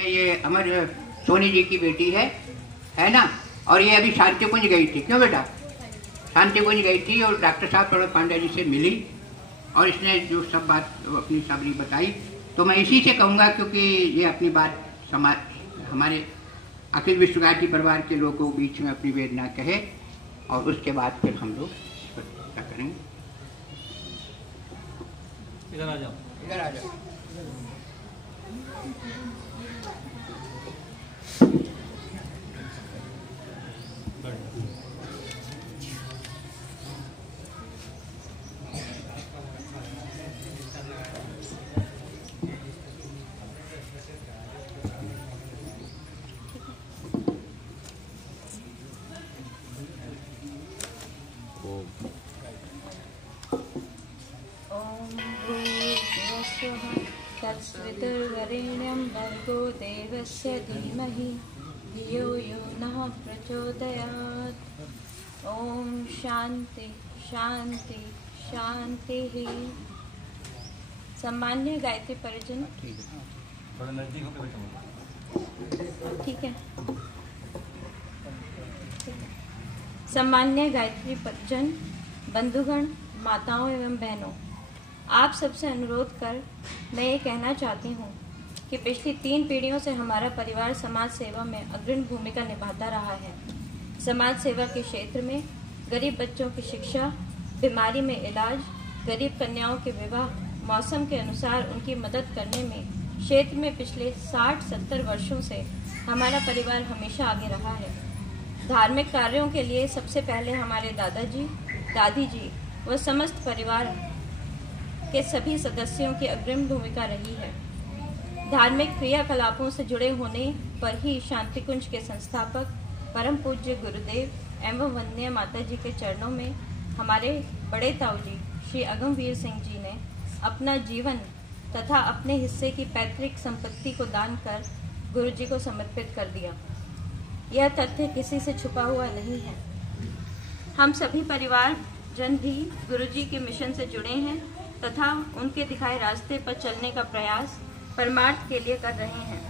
ये अमर सोनी जी की बेटी है ना। और ये अभी शांतिकुंज गई थी। क्यों बेटा? शांतिकुंज गई थी और डॉक्टर साहब प्रणव पांडे जी से मिली और इसने जो सब बात अपनी सबरी बताई, तो मैं इसी से कहूँगा क्योंकि ये अपनी बात समाज हमारे अखिल विश्व गायत्री परिवार के लोगों के बीच में अपनी वेदना कहे और उसके बाद फिर हम लोग क्या करेंगे। इधर आ जाओ, इधर आ जाओ। तत्सवितुर्वरेण्यं भर्गो देवस्य धीमहि धियो यो नः प्रचोदयात्। ओम शांति शांति शांति ही। सम्मान्य गायत्री परिजन, थोड़ा नजदीक होकर बैठो। ठीक है। सम्मान्य गायत्री परिजन, बंधुगण, माताओं एवं बहनों, आप सबसे अनुरोध कर मैं ये कहना चाहती हूँ कि पिछली 3 पीढ़ियों से हमारा परिवार समाज सेवा में अग्रणी भूमिका निभाता रहा है। समाज सेवा के क्षेत्र में गरीब बच्चों की शिक्षा, बीमारी में इलाज, गरीब कन्याओं के विवाह, मौसम के अनुसार उनकी मदद करने में क्षेत्र में पिछले 60-70 वर्षों से हमारा परिवार हमेशा आगे रहा है। धार्मिक कार्यों के लिए सबसे पहले हमारे दादाजी, दादी जी व समस्त परिवार के सभी सदस्यों की अग्रिम भूमिका रही है। धार्मिक क्रियाकलापों से जुड़े होने पर ही शांतिकुंज के संस्थापक परम पूज्य गुरुदेव एवं वंदनीय माता जी के चरणों में हमारे बड़े ताऊजी श्री अगमवीर सिंह जी ने अपना जीवन तथा अपने हिस्से की पैतृक संपत्ति को दान कर गुरु जी को समर्पित कर दिया। यह तथ्य किसी से छुपा हुआ नहीं है। हम सभी परिवार जन भी गुरु जी के मिशन से जुड़े हैं तथा उनके दिखाए रास्ते पर चलने का प्रयास परमार्थ के लिए कर रहे हैं।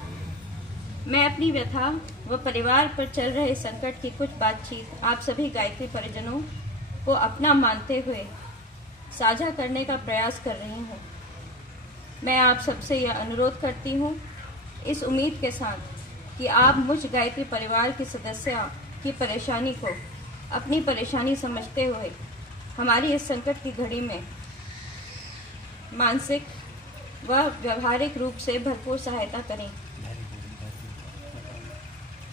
मैं अपनी व्यथा व परिवार पर चल रहे संकट की कुछ बातचीत आप सभी गायत्री परिजनों को अपना मानते हुए साझा करने का प्रयास कर रही हूँ। मैं आप सबसे यह अनुरोध करती हूँ, इस उम्मीद के साथ कि आप मुझ गायत्री परिवार की सदस्य की परेशानी को अपनी परेशानी समझते हुए हमारी इस संकट की घड़ी में मानसिक व व्यवहारिक रूप से भरपूर सहायता करें।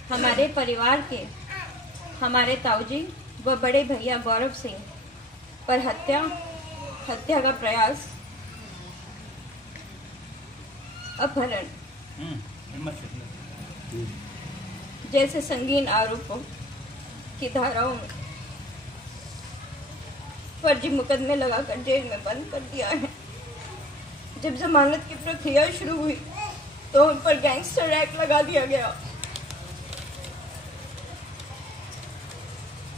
हमारे परिवार के हमारे ताऊजी व बड़े भैया गौरव सिंह पर हत्या का प्रयास, अपहरण जैसे संगीन आरोपों की धाराओं में फर्जी मुकदमे लगाकर जेल में बंद कर दिया है। जब जमानत की प्रक्रिया शुरू हुई तो उन पर गैंगस्टर एक्ट लगा दिया गया।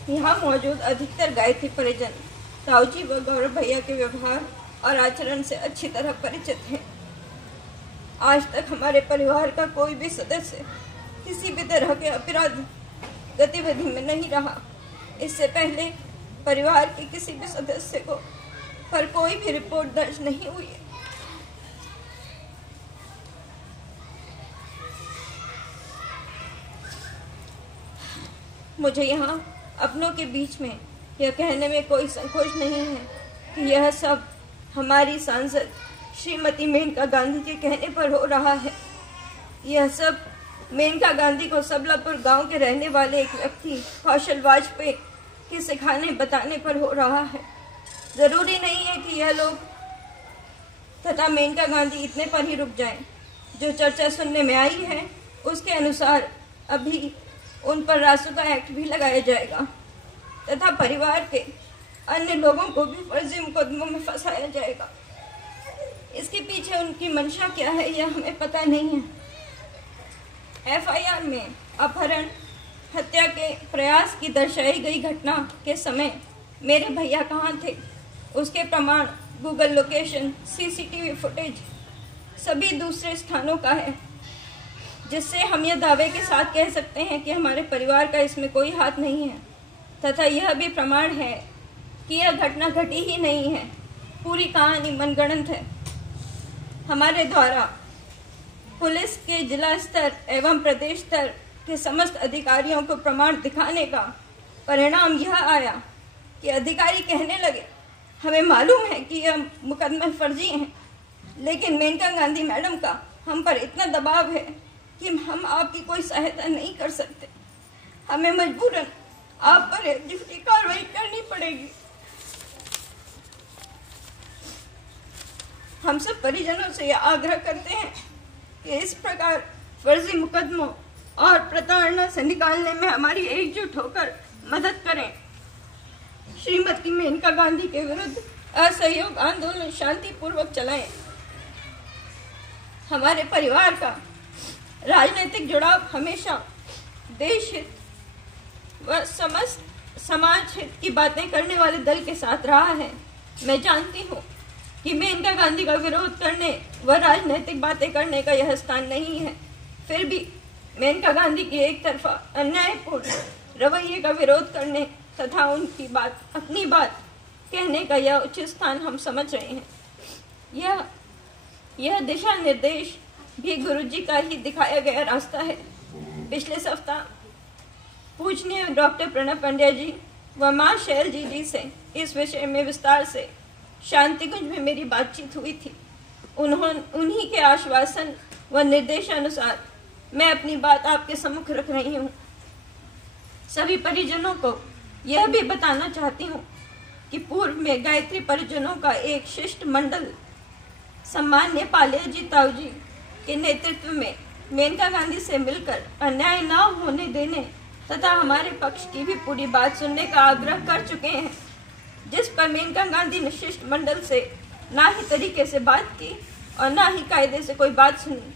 यहाँ मौजूद अधिकतर गायत्री परिजन ताऊजी व गौरव भैया के व्यवहार और आचरण से अच्छी तरह परिचित हैं। आज तक हमारे परिवार का कोई भी सदस्य किसी भी तरह के अपराध गतिविधि में नहीं रहा। इससे पहले परिवार के किसी भी सदस्य को पर कोई भी रिपोर्ट दर्ज नहीं हुई है। मुझे यहाँ अपनों के बीच में यह कहने में कोई संकोच नहीं है कि यह सब हमारी सांसद श्रीमती मेनका गांधी के कहने पर हो रहा है। यह सब मेनका गांधी को सबलापुर गांव के रहने वाले एक व्यक्ति कौशल वाजपेयी के सिखाने बताने पर हो रहा है। जरूरी नहीं है कि यह लोग तथा मेनका गांधी इतने पर ही रुक जाएं। जो चर्चा सुनने में आई है उसके अनुसार अभी उन पर रासुका एक्ट भी लगाया जाएगा तथा परिवार के अन्य लोगों को भी फर्जी मुकदमों में फंसाया जाएगा। इसके पीछे उनकी मंशा क्या है यह हमें पता नहीं है। एफआईआर में अपहरण, हत्या के प्रयास की दर्शाई गई घटना के समय मेरे भैया कहाँ थे, उसके प्रमाण गूगल लोकेशन, सीसीटीवी फुटेज सभी दूसरे स्थानों का है। जिससे हम यह दावे के साथ कह सकते हैं कि हमारे परिवार का इसमें कोई हाथ नहीं है, तथा यह भी प्रमाण है कि यह घटना घटी ही नहीं है, पूरी कहानी मनगढ़ंत है। हमारे द्वारा पुलिस के जिला स्तर एवं प्रदेश स्तर के समस्त अधिकारियों को प्रमाण दिखाने का परिणाम यह आया कि अधिकारी कहने लगे, हमें मालूम है कि यह मुकदमे फर्जी हैं, लेकिन मेनका गांधी मैडम का हम पर इतना दबाव है कि हम आपकी कोई सहायता नहीं कर सकते। हमें मजबूरन आप पर एसडीपी की कार्रवाई करनी पड़ेगी। हम सब परिजनों से यह आग्रह करते हैं कि इस प्रकार फर्जी मुकदमों और प्रताड़ना से निकालने में हमारी एकजुट होकर मदद करें। श्रीमती मेनका गांधी के विरुद्ध असहयोग आंदोलन शांतिपूर्वक चलाएं। हमारे परिवार का राजनीतिक जुड़ाव हमेशा देश हित व समस्त समाज हित की बातें करने वाले दल के साथ रहा है। मैं जानती हूँ कि मेनका गांधी का विरोध करने व राजनीतिक बातें करने का यह स्थान नहीं है, फिर भी मेनका गांधी की एक तरफा अन्यायपूर्ण रवैये का विरोध करने तथा उनकी बात अपनी बात कहने का यह उचित स्थान हम समझ रहे हैं। यह दिशा निर्देश भी गुरुजी का ही दिखाया गया रास्ता है। पिछले सप्ताह पूजनीय डॉक्टर प्रणब पंड्या जी व मां शैल जी से इस विषय में विस्तार से शांतिकुंज में मेरी बातचीत हुई थी। उन्हीं के आश्वासन व निर्देशानुसार मैं अपनी बात आपके सम्मुख रख रही हूँ। सभी परिजनों को यह भी बताना चाहती हूँ कि पूर्व में गायत्री परिजनों का एक शिष्ट मंडल सम्मान्य पालेजी ताऊ जी के नेतृत्व में मेनका गांधी से मिलकर अन्याय न होने देने तथा हमारे पक्ष की भी पूरी बात सुनने का आग्रह कर चुके हैं, जिस पर मेनका गांधी ने शिष्ट मंडल से ना ही तरीके से बात की और ना ही कायदे से कोई बात सुनी।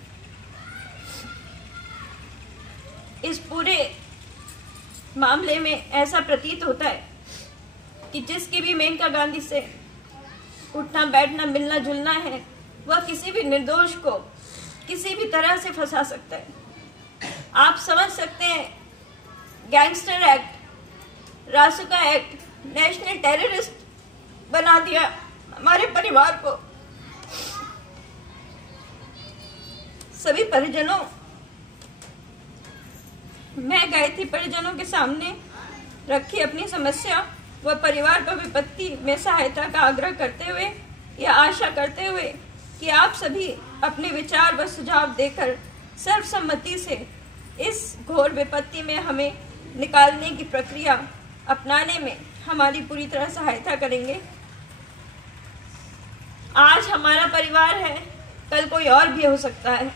इस पूरे मामले में ऐसा प्रतीत होता है कि जिसकी भी मेनका गांधी से उठना बैठना मिलना जुलना है, वह किसी भी निर्दोष को किसी भी तरह से फंसा सकता है। आप समझ सकते हैं, गैंगस्टर एक्ट, रासुका एक्ट, नेशनल टेररिस्ट बना दिया हमारे परिवार को। सभी परिजनों, मैं गायत्री परिजनों के सामने रखी अपनी समस्या व परिवार पर विपत्ति में सहायता का आग्रह करते हुए या आशा करते हुए कि आप सभी अपने विचार व सुझाव देकर सर्वसम्मति से इस घोर विपत्ति में हमें निकालने की प्रक्रिया अपनाने में हमारी पूरी तरह सहायता करेंगे। आज हमारा परिवार है, कल कोई और भी हो सकता है।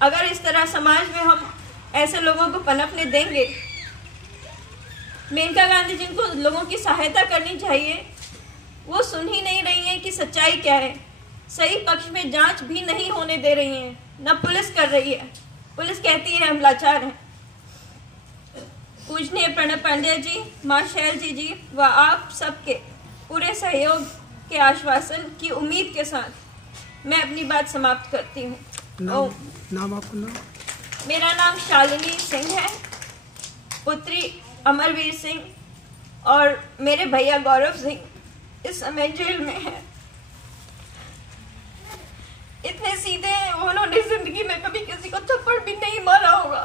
अगर इस तरह समाज में हम ऐसे लोगों को पनपने देंगे, मेनका गांधी जिनको लोगों की सहायता करनी चाहिए वो सुन ही नहीं रही हैं कि सच्चाई क्या है। सही पक्ष में जांच भी नहीं होने दे रही हैं, न पुलिस कर रही है। पुलिस कहती है हम लाचार हैं। पूजनीय प्रणब पांड्या जी, मां शैल जी व आप सबके पूरे सहयोग के आश्वासन की उम्मीद के साथ मैं अपनी बात समाप्त करती हूँ। नाम आपका नाम? मेरा नाम शालिनी सिंह है, पुत्री अमरवीर सिंह, और मेरे भैया गौरव सिंह इस समय जेल में है। इतने सीधे हैं, उन्होंने जिंदगी में कभी किसी को थप्पड़ भी नहीं मारा होगा।